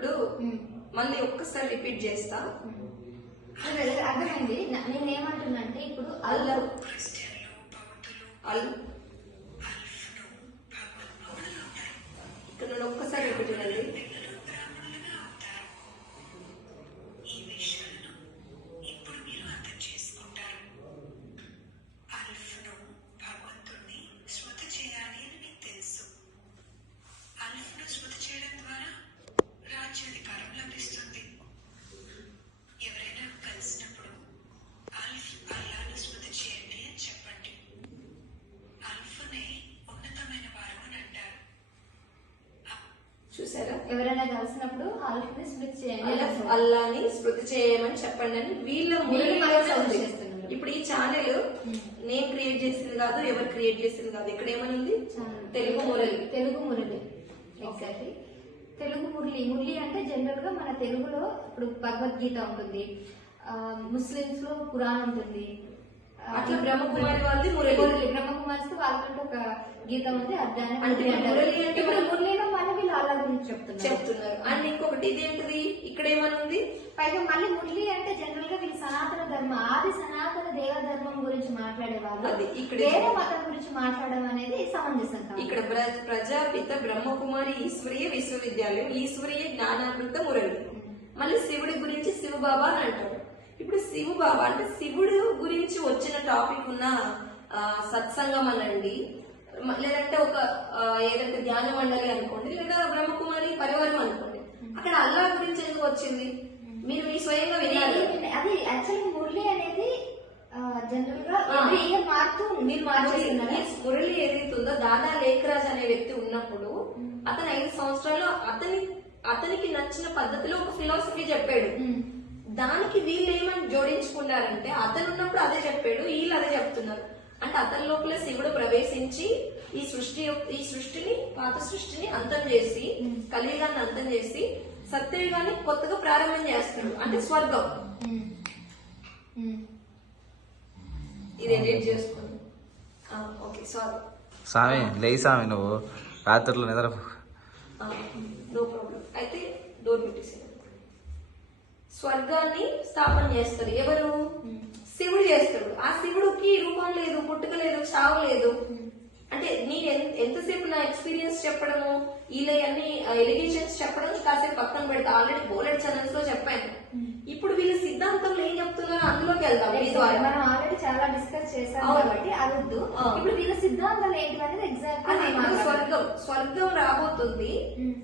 ఇప్పుడు మళ్ళీ ఒక్కసారి రిపీట్ చేస్తా. అర్థమైంది. నేనేమంటున్నా అంటే ఇప్పుడు ఇక్కడ ఒక్కసారి రిపీట్ చేయండి. చూసారా, ఎవరైనా కలిసినప్పుడు అల్లాని స్మృతి చేయండి, అల్లాని స్మృతి చేయమని చెప్పండి అని వీళ్ళ ఇప్పుడు ఈ ఛానల్ నేను క్రియేట్ చేసింది కాదు, ఎవరు క్రియేట్ చేసింది కాదు. ఇక్కడ ఏమనుంది? తెలుగు మురళి. ఎగ్జాక్ట్లీ తెలుగు మురళి. మురళి అంటే జనరల్ గా మన తెలుగులో ఇప్పుడు భగవద్గీత ఉంటుంది, ముస్లిమ్స్ లో ఖురాన్ ఉంటుంది, అట్లా బ్రహ్మకుమారి వాళ్ళది మురళి. బ్రహ్మకుమారి వాళ్ళకంటే ఒక గీత ఉంది, ఇప్పుడు మురళిలో మళ్ళీ వీళ్ళు అల్లా గురించి చెప్తున్నారు. అండ్ ఇంకొకటి ఇదేంటిది, ఇక్కడ ఏమనుంది? పైగా మళ్ళీ మురళి అంటే జనరల్ గా వీళ్ళు సనాతన ధర్మ, ఆది సనాతన దేవ ధర్మం గురించి మాట్లాడే వాళ్ళు వేరే మతం గురించి మాట్లాడడం అనేది సమంజసం కాదు. ఇక్కడ ప్రజాపిత బ్రహ్మకుమారి ఈశ్వరీయ విశ్వవిద్యాలయం ఈశ్వరీయ జ్ఞానామృత మురళి. మళ్ళీ శివుడి గురించి శివబాబా అని అంటారు. ఇప్పుడు శివబాబా అంటే శివుడు గురించి వచ్చిన టాపిక్ ఉన్న సత్సంగం అనండి, లేదంటే ఒక ఏదంటే ధ్యాన మండలి అనుకోండి, లేదా బ్రహ్మకుమారి పరివారం అనుకోండి. అక్కడ అల్లా గురించి ఎందుకు వచ్చింది మీరు మీ స్వయంగా వినాలి. అది యాక్చువల్లీ మురళి అనేది జనరల్ గా మీరు మార్చేస్తున్నారు. మురళి ఏదైతుందో దాదా లేఖరాజ్ అనే వ్యక్తి ఉన్నప్పుడు అతను 5 సంవత్సరాల్లో అతనికి నచ్చిన పద్ధతిలో ఒక ఫిలాసఫీ చెప్పాడు. దానికి వీళ్ళు ఏమని జోడించుకున్నారంటే అతను ఉన్నప్పుడు అదే చెప్పాడు, వీళ్ళు అదే చెప్తున్నారు. అంటే అతని లోపల శివుడు ప్రవేశించి ఈ సృష్టిని పాత సృష్టిని అంతం చేసి కలియుగాన్ని అంతం చేసి సత్యయుగాన్ని కొత్తగా ప్రారంభం చేస్తాడు, అంటే స్వర్గం. ఇది ఎడిట్ చేసుకుని ఓకే సారీ స్వామి లే స్వామి, నువ్వు రాత్రులు నిద్ర నో ప్రాబ్లం. అయితే డోర్ పెట్టేసాను. స్వర్గాన్ని స్థాపన చేస్తాడు ఎవరు? శివుడు చేస్తాడు. ఆ శివుడికి రూపం లేదు, పుట్టుక లేదు, చావు లేదు. అంటే నేను ఎంతసేపు నా ఎక్స్పీరియన్స్ చెప్పడము, ఇలా అన్ని ఎలిగేషన్స్ చెప్పడం కాసేపు పక్కన పెడతా. ఆల్రెడీ బోలెడ్ ఛానల్స్ లో చెప్పాను. ఇప్పుడు వీళ్ళ సిద్ధాంతంలో ఏం చెప్తున్నారో అందులోకి వెళ్తాం. మనం ఆల్రెడీ చాలా డిస్కస్ చేసాం కాబట్టి అదొద్దు. ఇప్పుడు వీళ్ళ సిద్ధాంతాలు ఏంటి అనేది ఎగ్జాక్ట్ స్వర్గం రాబోతుంది,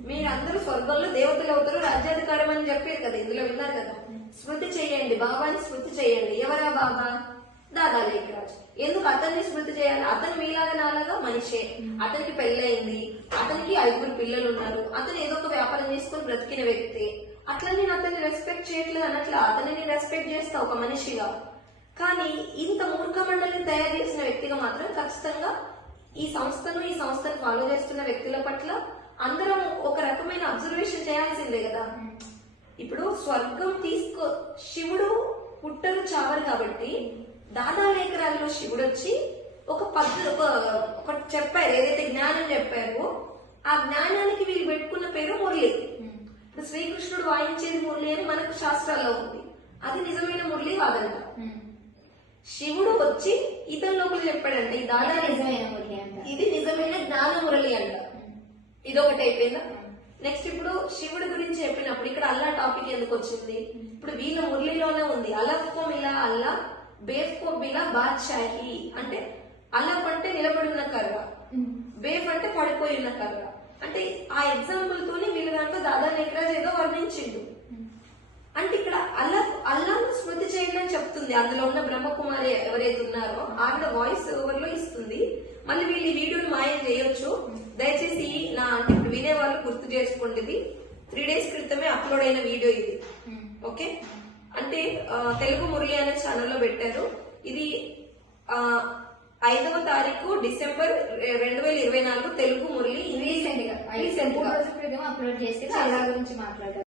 మీరందరూ స్వర్గంలో దేవతలు అవుతారు, రాజ్యాధికారం అని చెప్పారు కదా, ఇందులో విన్నారు కదా. స్మృతి చేయండి, బాబాని స్మృతి చేయండి. ఎవరా బాబా? దాదా లేఖరాజ్. ఎందుకు అతన్ని స్మృతి చేయాలి? అతను మీలాగా నాలాగా మనిషే, అతనికి పెళ్ళయింది, అతనికి 5 పిల్లలు ఉన్నారు, అతను ఏదో ఒక వ్యాపారం చేసుకుని బ్రతికిన వ్యక్తి. అట్లా నేను అతన్ని రెస్పెక్ట్ చేయట్లేదు అన్నట్లా, అతన్ని రెస్పెక్ట్ చేస్తా ఒక మనిషిగా. కానీ ఇంత మూర్ఖ మండలిని తయారు చేసిన వ్యక్తిగా మాత్రం ఖచ్చితంగా ఈ సంస్థను ఫాలో చేస్తున్న వ్యక్తుల పట్ల అందరం ఒక రకమైన అబ్జర్వేషన్ చేయాల్సిందే కదా. ఇప్పుడు స్వర్గం శివుడు పుట్టరు చావరు కాబట్టి దాదా లేఖరాల్లో శివుడు వచ్చి ఒక ఒకటి చెప్పారు, ఏదైతే జ్ఞానం చెప్పారో ఆ జ్ఞానానికి వీళ్ళు పెట్టుకున్న పేరు మురళి. ఇప్పుడు శ్రీకృష్ణుడు వాయించేది మురళి అని మనకు శాస్త్రాల్లో ఉంది, అది నిజమైన మురళి కాదంట. శివుడు వచ్చి ఇతని లోపల చెప్పాడంటే ఈ దాదా నిజమైన మురళి అంట, ఇది నిజమైన జ్ఞాన మురళి అంట. ఇదొకటి అయిపోయిందా? నెక్స్ట్ ఇప్పుడు శివుడి గురించి చెప్పినప్పుడు ఇక్కడ అల్లా టాపిక్ ఎందుకు వచ్చింది? ఇప్పుడు వీళ్ళ మురళిలోనే ఉంది, అలఫ్కో మిలా అల్లా బేఫ్కో బిలా బాద్షాహి. అంటే అలఫ్ అంటే నిలబడి ఉన్న కర్ర, బేఫ్ అంటే పడిపోయి ఉన్న కర్ర. అంటే ఆ ఎగ్జాంపుల్ తోని వీళ్ళ దాంట్లో దాదా లేఖరాజ్ ఏదో వర్ణించిండు. అంటే ఇక్కడ అల్లాను స్మృతి చేయండి అని చెప్తుంది. అందులో ఉన్న బ్రహ్మకుమారి ఎవరైతే ఉన్నారో ఆవిడ వాయిస్ ఓవర్ లో ఇస్తుంది. మళ్ళీ వీళ్ళు ఈ వీడియోని మాయం చేయొచ్చు, దయచేసి అంటే ఇప్పుడు వినే వాళ్ళు గుర్తు చేసుకోండి. ఇది 3 days క్రితమే అప్లోడ్ అయిన వీడియో ఇది. ఓకే, అంటే తెలుగు మురళి అనే ఛానల్లో పెట్టారు. ఇది 5వ తారీఖు డిసెంబర్ 2024 తెలుగు మురళి రీసెంట్ గా 3 రోజుల క్రితం అప్లోడ్ చేసి అల్లా గురించి మాట్లాడారు.